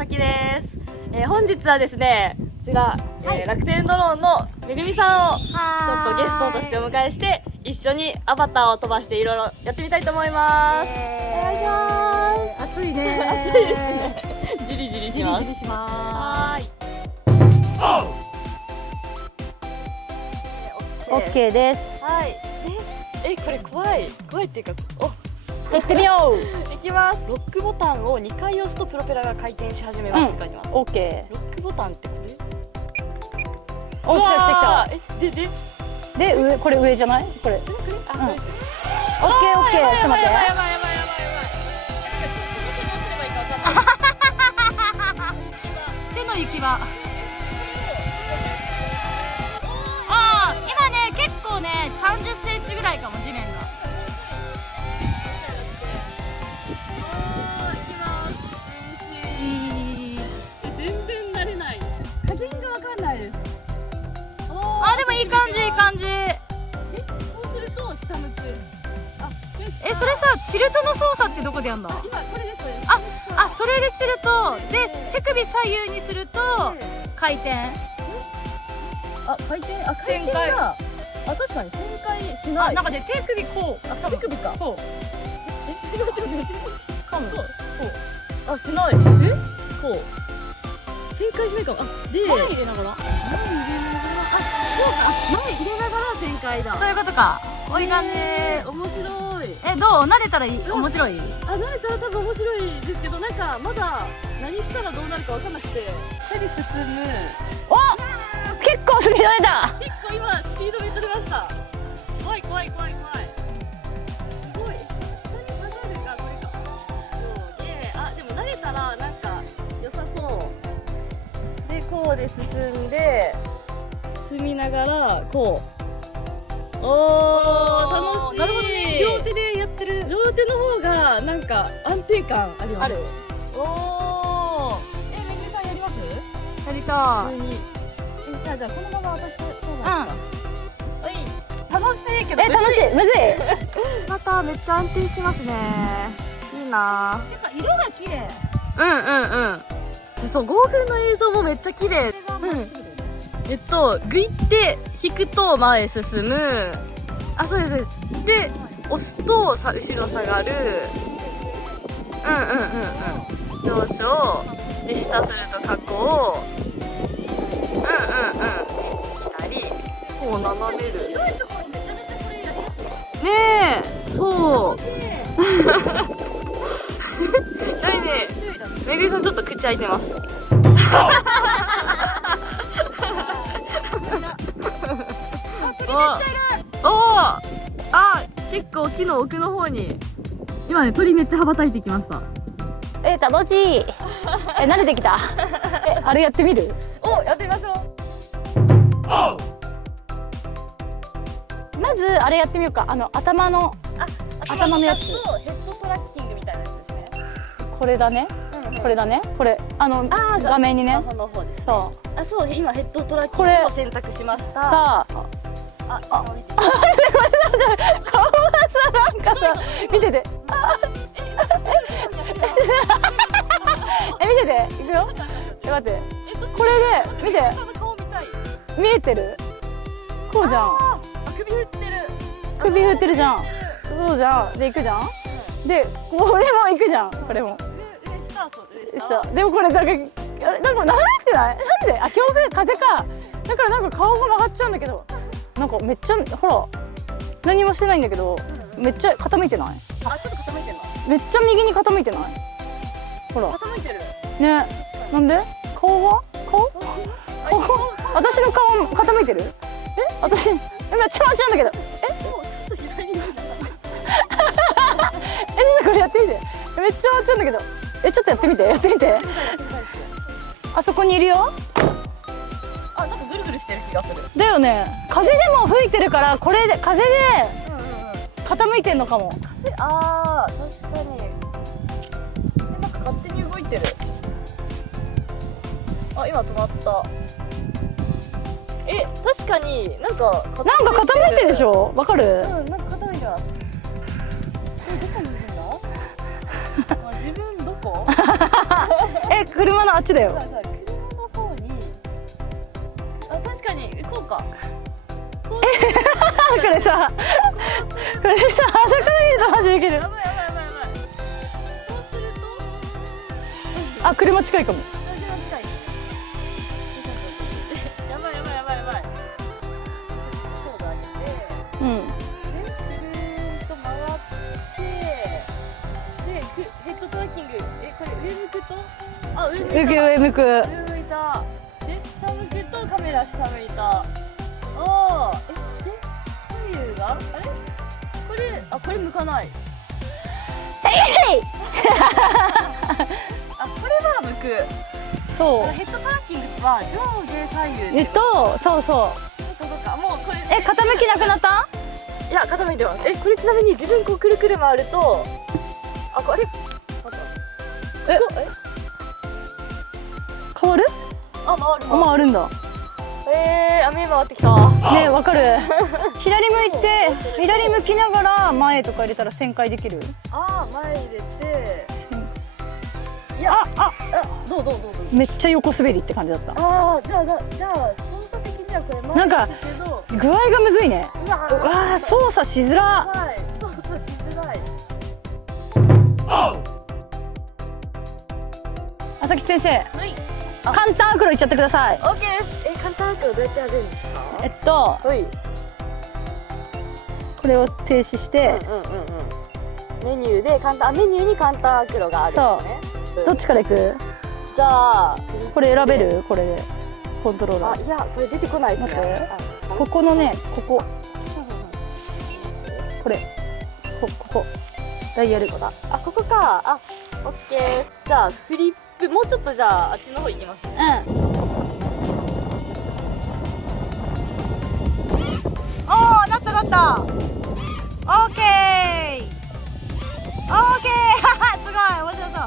さきです。本日はですね、こちら、楽天ドローンのめぐみさんをちょっとゲストとしてお迎えして一緒にアバターを飛ばしていろいろやってみたいと思います。お願いします。暑いね。暑いですね。じりじりします。じりじりします。はーい。オッケーです。はい。これ怖いっていうか、行ってみよう。いきます。ロックボタンを2回押すとプロペラが回転し始めますって書いてます。オッケロックボタンってこれ？ー。お、来た来でた来た。で、上、これ上じゃない？これ。オッケーオッケー。ちょっと待って。手の行き場。ああ、今ね、結構ね、30センチぐらいかも、地面が。全然慣れない。加減がわかんないです。あ、でもいい感じ、いい感じ。そうすると下向く。それさ、チルトの操作ってどこでやんだ？今これです。それでチルトで、手首左右にすると回転。回転が。確かに旋回しない。なんかね、手首こう。手首か。こう。しない。こう。旋回しないかも。で、前入れながら。前入れながら旋回だ。そういうことか。こういう感じ。面白い。どう？慣れたら面白い？慣れたら多分面白いですけど、なんかまだ何したらどうなるかわかんなくて。手に進む。結構スピード出た。結構今スピードめっちゃ出ました。怖い。すごい。下に下がるかこれか。そうで、でも慣れたらなんか良さそう。で、こうで進んで進みながらこう。楽しい。なるほどね。両手でやってる。両手の方がなんか安定感あります。ある。めぐみさんやります？やりたい。普通に。じゃあこのまま私とそうなんですか。楽しいけど楽しい。むずい。まためっちゃ安定してますね。いいな。色が綺麗。そう、ゴーグルの映像もめっちゃ綺麗。グイって引くと前進む。そうです。で、押すと後ろ下がる。上昇。で、下すると下降。左。こう斜める。ねえ、そう。めぐみさんちょっと口開いてます。結構木の奥の方に今ね、鳥めっちゃ羽ばたいてきました。楽しい。慣れてきた。あれやってみる？やってみましょまずあれやってみようか。頭のやつ。ヘッドトラッキングみたいなやつですね。これだね。これ画面にね。そう、今ヘッドトラッキングを選択しました。さあ。これ顔がさ、なんかさ、見てて。見てて、いくよ。待って。これで、見て。見えてる？こうじゃん。首振ってる。首振ってるじゃん。そうじゃん。で、行くじゃん。で、これも行くじゃん。これも。でもこれ、なんか斜めてない？なんで？強風、風か。だからなんか顔が曲がっちゃうんだけど。なんかめっちゃ、ほら。何もしてないんだけど、めっちゃ傾いてない？ちょっと傾いてるの？めっちゃ右に傾いてない？ほら。傾いてる。ね。なんで？顔は？私の顔傾いてる？私、めっちゃ回っちゃうんだけど。これやってみて。めっちゃ回っちゃうんだけど。ちょっとやってみて。あそこにいるよ。なんかぐるぐるしてる気がする。だよね。風でも吹いてるから、これで、風で傾いてんのかも。確かに。なんか勝手に動いてる。今止まった。確かになんか傾いてるでしょ？わかる？なんか傾いてます。どこにいるんだ？自分どこえ、車のあっちだよ。車の方に確かにこうかこれさ、これさ、朝から見るとマジウケる。やばいそうするとあ、車近いかも。近いやばいそうだねうん。ぐるーっと回ってでヘッドトラッキングこれ上向くと上向く。上向いたで下向くとカメラ下向いたおーで左右がこれ向かないこれは向くそう。ヘッドトラッキングは上下左右そうそう。そうかもうこれえ、傾きなくなった？いや傾いてますこれちなみに自分こうくるくる回るとこれ変わる？回るんだ。目回ってきたね、わかる。左向きながら前とか入れたら旋回できる。前入れていやどうめっちゃ横滑りって感じだった。じゃあ操作的にはこれ前なんかだけど具合がむずいね。うわわあ、操作しづら。操作しづらい朝木先生、はい簡単アクロいっちゃってください。 OK です簡単アクロどうやってやるんですかはいこれを停止して、メニューに簡単アクロがあるんですね。どっちから行く？じゃあこれ選べる？これでコントローラー。いやこれ出てこないですね。ここのね、これここダイヤル。ここか。オッケー。じゃあフリップもうちょっとじゃああっちの方行きますね。おー、なった。オーケー。すごい面白そう。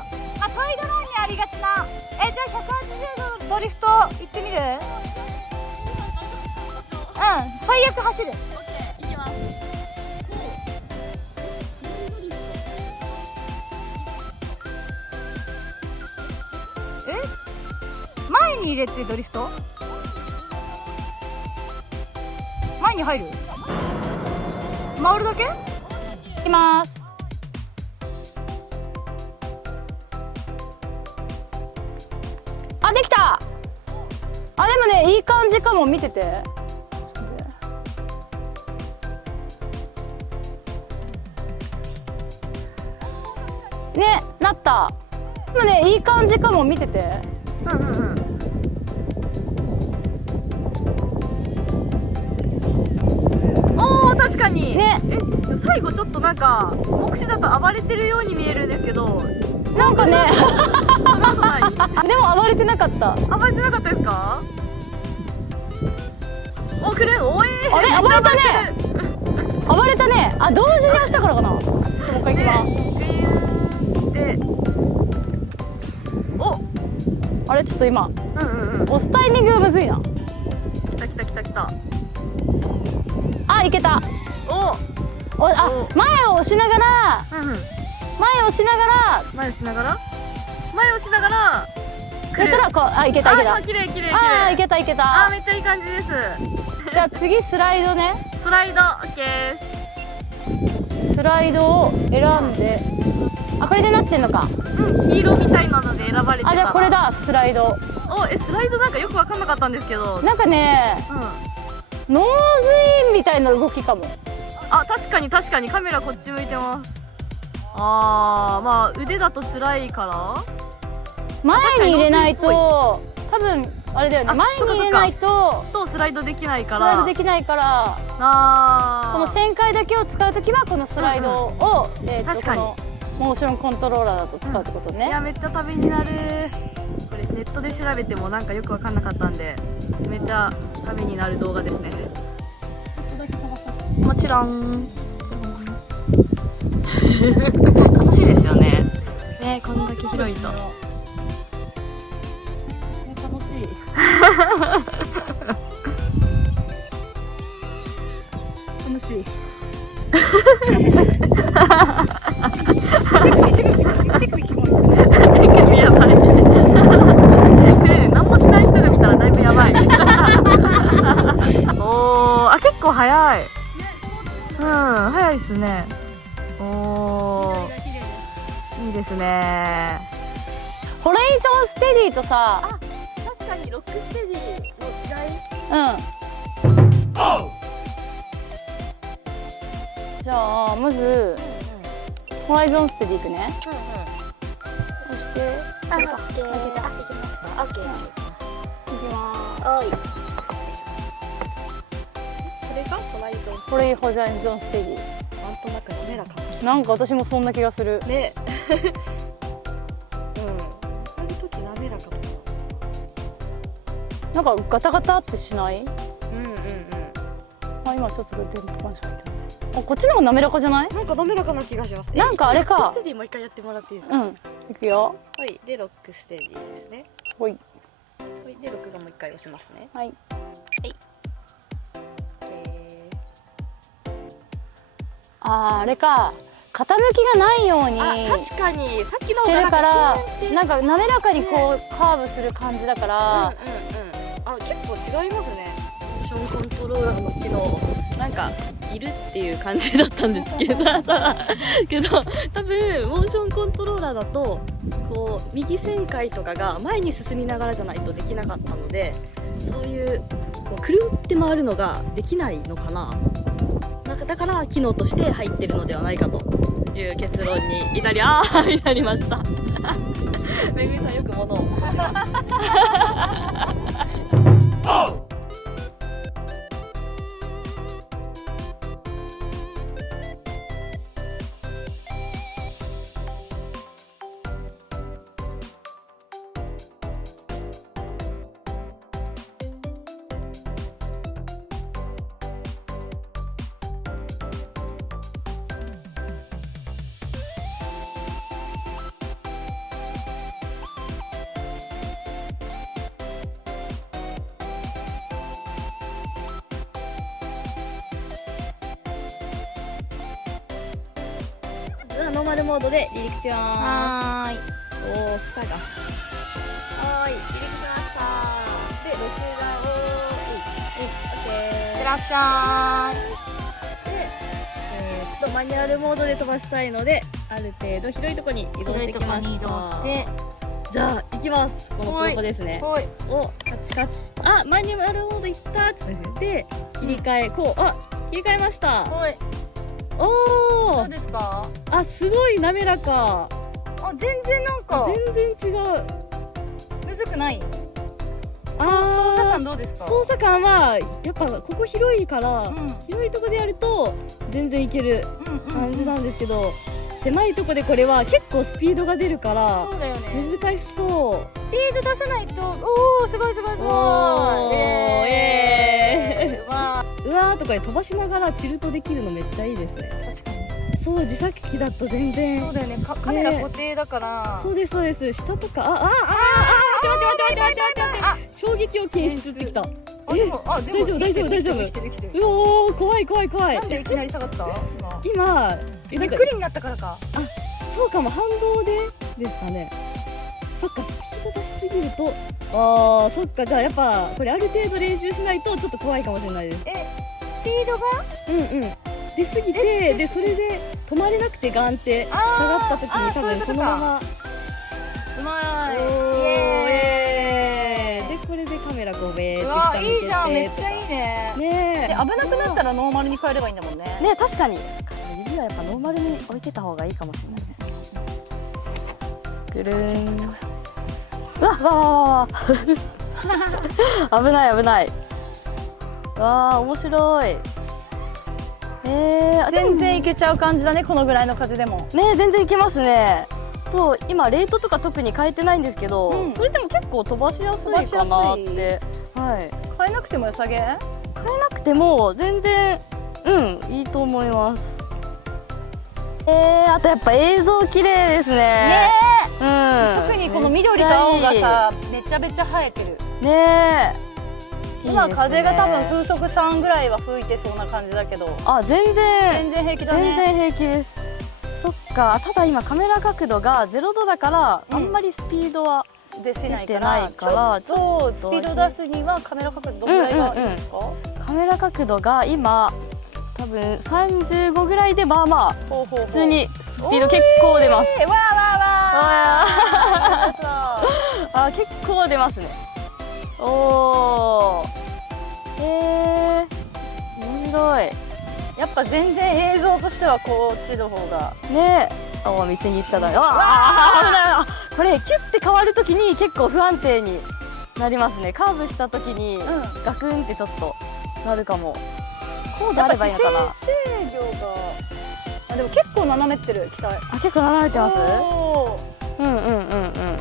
トイドローンにありがちな。じゃあ180度ドリフト行ってみる？最悪走る。行きます。前に入れてドリフト？前に入る？回るだけ？行きます。できた。でもね、いい感じかも。見ててね、なった。でもね、いい感じかも。見てて確かにね。最後ちょっとなんか目視だと暴れてるように見えるんですけどなんかねでも暴れてなかった。暴れてなかったですか？あれ暴れたね。暴れたね。同時に押したからかな。もう一回行きます。あれちょっと今押すタイミングがむずいな。来たいけた。前を押しながら前を押しながらやったらこう、いけた。綺麗いけた。めっちゃいい感じです。じゃあ次スライドね。スライド OK です。スライドを選んで、これでなってんのか。黄色みたいなので選ばれてた。じゃあこれだ、スライド。スライドなんかよく分かんなかったんですけど、なんかね、ノーズインみたいな動きかも。確かにカメラこっち向いてます。まあ腕だと辛いから前に入れないと、多分あれだよね、前に入れないとスライドできないから、この旋回だけを使うときはこのスライドを、このモーションコントローラーだと使うってことね。いやめっちゃためになる。これネットで調べてもなんかよく分かんなかったんで、めっちゃためになる動画ですね。もちろん楽しいですよね。こんだけ広いと楽しい。楽しい。手首キモい。ね。おー、いいですね。ホレイゾンステディとさ、あ、確かにロックステディの違い。じゃあまずホライゾンステディいくね。そしてあ、オッケー。開けた。オッケー。いきまはい。これがホライゾン。す。ホレイホライゾンステデなんとなく滑らか。ィ。なんか私もそんな気がする。ね。やるとき滑らかとか。なんかガタガタってしない？うんうんうん。あ、今ちょっと電波感しか入ってない。あ、こっちの方が滑らかじゃない？なんか滑らかな気がします。なんかあれかロックステディもう一回やってもらっていいですか。うん。いくよ。はい。でロックステディですね。ほい。はい。で録画もう一回押しますね。はい。あれか。傾きがないようにあ、確かにさっきのしてるから全然なんか滑らかにこうカーブする感じだから、あ、結構違いますね。モーションコントローラーの機能なんかいるっていう感じだったんですけどさけど多分モーションコントローラーだとこう右旋回とかが前に進みながらじゃないとできなかったので、そういうこうくるって回るのができないのかな。だから機能として入ってるのではないかという結論に至りましためぐみさんよく物を起こしますノーマルモードで離陸しまはーい。す。おお、負荷が。はーい、離陸しました。で、録画を、オッケー。いってらっしゃい。で、マニュアルモードで飛ばしたいので、ある程度広いところに移動してきました。じゃあ、行きます。このプロポですね。ほい。お、カチカチ。あ、マニュアルモード行ったっつって。で、切り替え、こう、あ、切り替えました。ほい。おー、どうですか？あ、すごい滑らか。あ、全然なんか全然違う。むずくない？あ操作ー、感どうですか？操作感はやっぱここ広いから、うん広いとこでやると全然いけるうん感じなんですけど、狭いとこでこれは結構スピードが出るからそうだよね。難しそう。スピード出さないと、おお、すごいすごいすごい。おー、わうわーとかで飛ばしながらチルトできるのめっちゃいいですね。ー、確かに。そう、自作機だと全然。そうだよね。カメラ固定だから。そうですそうです。下とか待って衝撃を検出ってきた。あ、でも大丈夫大丈夫大丈夫。生きてる生きてる。うおー、怖い怖い怖い。なんでいきなり下がった？今ゆっくりになったからか。そうかも、反動でですかね。そっか、スピード出しすぎると、あー、そっか、じゃあやっぱこれある程度練習しないとちょっと怖いかもしれないです。スピードが？うんうん。出すぎて、でそれで止まれなくてガンって下がった時に多分そのまま。うまい。おー、イエーイ。でこれでカメラこうベーってうわ、下向けていいじゃん。めっちゃいいね。ねで、危なくなったらノーマルに変えればいいんだもんね。ね、確かに指はやっぱノーマルに置いてた方がいいかもしれないです。ぐるーん。うわわ危ない危ない。わー、面白い。全然いけちゃう感じだね、このぐらいの風でも。ね、全然いけますね。と今レートとか特に変えてないんですけど、うんそれでも結構飛ばしやすいかなって。はい。変えなくても良さげ？変えなくても全然いいと思います。あとやっぱ映像綺麗ですね。ねうん。え。特にこの緑と青がさ、めちゃめちゃ映えてる。ねえ。今風が多分いいですね。風速3ぐらいは吹いてそうな感じだけど、あ、全然全然平気だね。全然平気です。そっか。ただ今カメラ角度が0度だから、あんまりスピードは出せない出てから、ないからちょっとスピード出すにはカメラ角度どのぐらいがいいですか？カメラ角度が今多多分35ぐらいでまあまあほうほうほう普通にスピード結構出ます。わーわーわーあ、結構出ますね。おー、面白いやっぱ全然映像としてはこっちの方がね。道に行っちゃダメ。あー、これキュッて変わるときに結構不安定になりますね。カーブしたときにガクンってちょっとなるかも。こうであればいいのかな。姿勢制御がでも結構斜めってる機体。結構斜めてます。おーうん。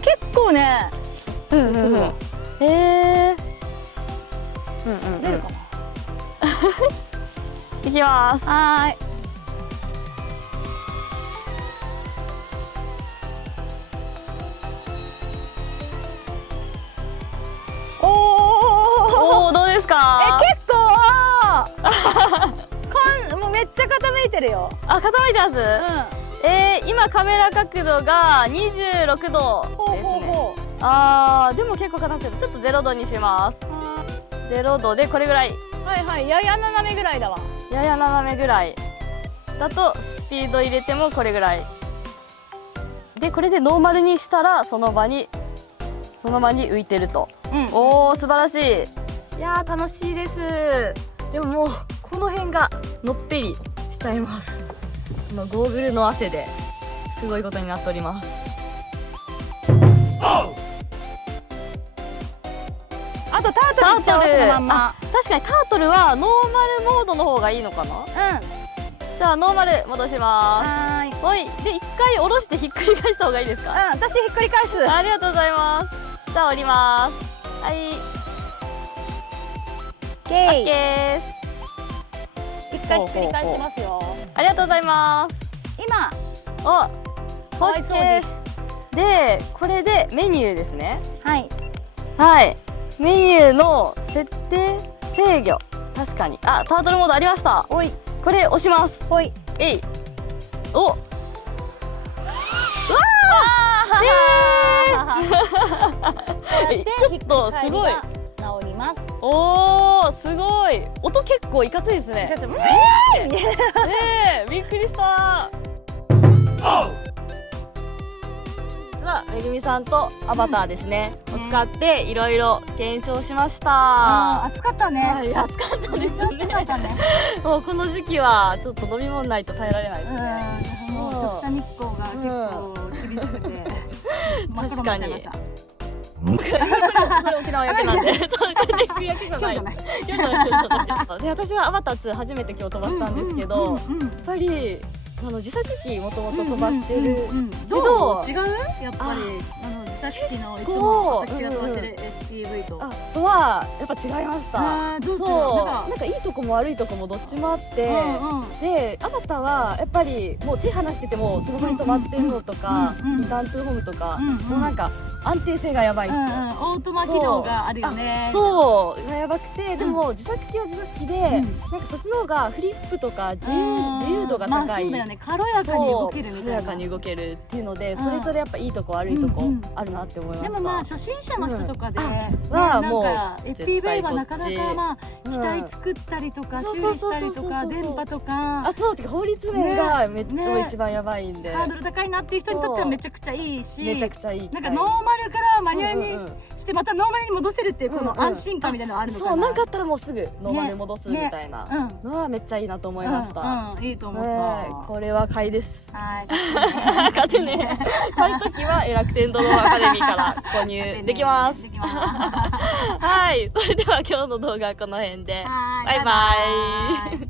結構ねうん。出るかな。いきます。はーい。おー、どうですか？結構もうめっちゃ傾いてるよ。あ、傾いてます。今カメラ角度が26度ですね。でも結構傾いてる。ちょっと0度にします。0度でこれぐらい。はいはい、やや斜めぐらいだわ。やや斜めぐらいだとスピード入れてもこれぐらいで、これでノーマルにしたらその場に浮いてると。おー、素晴らしい。いやー、楽しいです。でももうこの辺がのっぺりしちゃいます。このゴーグルの汗ですごいことになっております。あとタートルいっちゃおう、そのまんま。確かにタートルはノーマルモードの方がいいのかな。じゃあノーマル戻します。はい。で、一回下ろしてひっくり返した方がいいですか？私ひっくり返す。ありがとうございます。じゃあ降ります。はい。オッケー。です。一回ひっくり返しますよ。ありがとうございます。今、かわいそうです。で、これでメニューですね。はい。はい。メニューの設定制御。確かに。タートルモードありました。おい。これ押します。ほい。えい。お。うわで、ひっくりすごい。返りが治ります。おー、すごい。音結構いかついですね。ねえ、びっくりした。実はめぐみさんとアバターですね、を使っていろいろ検証しました。暑かったね。はい、暑かったですよね。もうこの時期はちょっと飲み物ないと耐えられないですね。もう直射日光が結構厳しくて、確かに。それ沖縄焼けなんで、それで冬焼けじゃない。今日じゃない。で、私はアバター2初めて今日飛ばしたんですけど、やっぱり自作機もともと飛ばしてるけど、違う？やっぱり自作機のいつも私が飛ばしてる FPV とはやっぱ違いました。どう違う？なんかいいとこも悪いとこもどっちもあって、でアバターはやっぱりもう手離しててもその場に止まってるのとか、リターントゥーホームとか、もうなんか安定性がやばい。オートマ機能があるよね。そうがやばくて、でも自作機は自作機で、なんかそっちの方がフリップとか自由度が高い。そうだよね。軽やかに動けるみたいな。軽やかに動けるっていうので、それぞれやっぱいいとこ悪いとこあるなって思いました。でもまあ初心者の人とかではもう FPV はなかなかまあ機体作ったりとか修理したりとか電波とか、そうてか法律面がめっちゃ一番やばいんで、ハードル高いなっていう人にとってはめちゃくちゃいいし、めちゃくちゃいい。なんかノーマルからマニュアルにしてまたノーマルに戻せるっていうこの安心感みたいなのあるのかな。そう、なんかあったらもうすぐノーマルに戻すみたいなのはめっちゃいいなと思いました。いいと思った。これは買いです。はい。買ってね。買うときは楽天ドローンアカデミーから購入できます。はい、それでは今日の動画はこの辺で。バイバイ。